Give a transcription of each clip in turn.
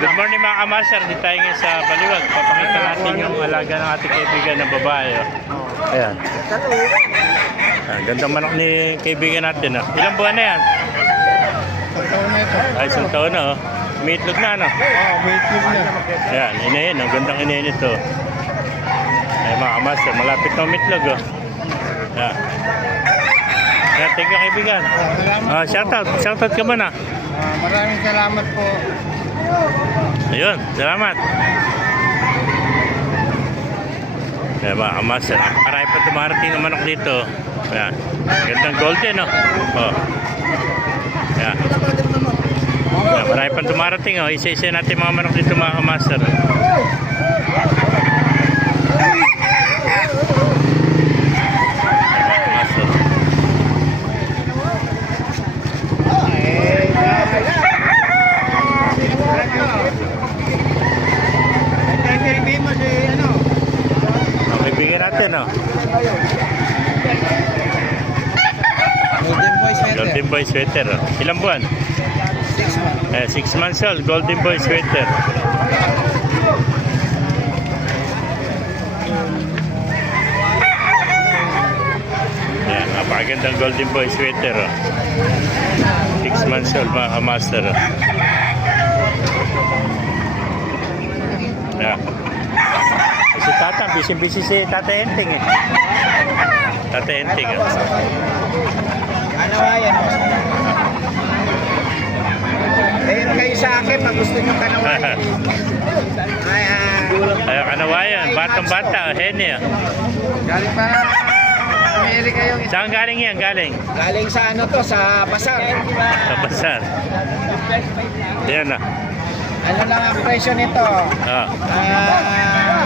Good morning mga kamaster. Dito tayo ngayon sa Baliwag. Papakita natin yung alaga ng ating kaibigan na babae. Oh. Ayan. Ah, gandang manok ni kaibigan natin. Oh. Ilang buwan na yan? Pagkaw na ito. Ay, isang taon na. Oh. May itlog na, no? Oo, wait lang na. Ayan, inayin. Ang gandang inayin ito. Ay, mga kamaster. Malapit na umitlog. Oh. Ayan. Ayan, thank you kaibigan. Oh, salamat Ah, po. shoutout. Shoutout ka ba na? Ah, maraming salamat po. Ayun, salamat. Kaya mga kamaster, napakarami pa dumarating ng manok dito. Ayan. Gandang golden, no? Oh. Ayan. Ayan, marami pa dumarating, oh. Isa-isa natin mga manok dito, mga kamaster. Ayan, mga kamaster. Nagkakaibigan mo si ano? Ang bibigyan natin, no? Golden Boy Center. Golden Boy sweater. oh. Ilang buwan? Six months. Eh, six months old, Golden Boy sweater. Yan, napakagandang Golden Boy sweater. Oh. Six months old, mga kamaster. Oh. Yan. Si Tata, busy-busy si Tata Enting eh. Tata Enting. Oh. Ano ba yan? Ayun kayo sa akin pag gusto nyo kanawayan. Ay, ah, Ay, kanawayan, batang-bata, oh, hene. Oh. galing pa Amerika yung Saan galing yan? Galing? Galing sa ano to, sa pasar. Sa Basar. Yan na. Ano lang ang presyo nito? Ah. Ah,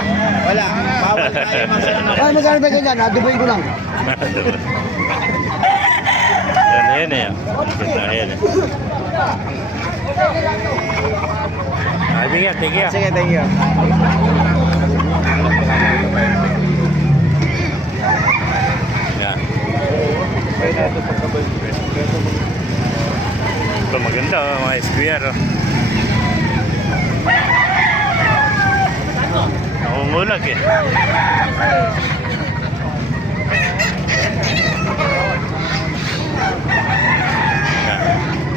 wala. Ay, magkano ba ganyan? Ah, Dubuin ko lang. Yan, yan eh. Ganda, yan eh. Ah, sige, sige. Sige, thank you. Yan. Ito maganda, mga SQR. Oh. Nakungulag eh.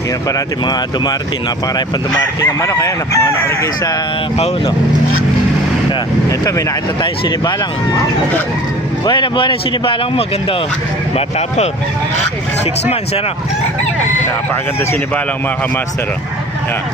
Tingnan pa natin mga dumarating. Napakarami pa dumarating ng manok. Ayan, oh, mga nakalagay sa kauno. Yan. Ito, may nakita tayong sinibalang. Buhay na buhay na sinibalang mo. Ganda oh. Bata pa. Six months, ano? Napakaganda sinibalang mga kamaster. Oh. Yan.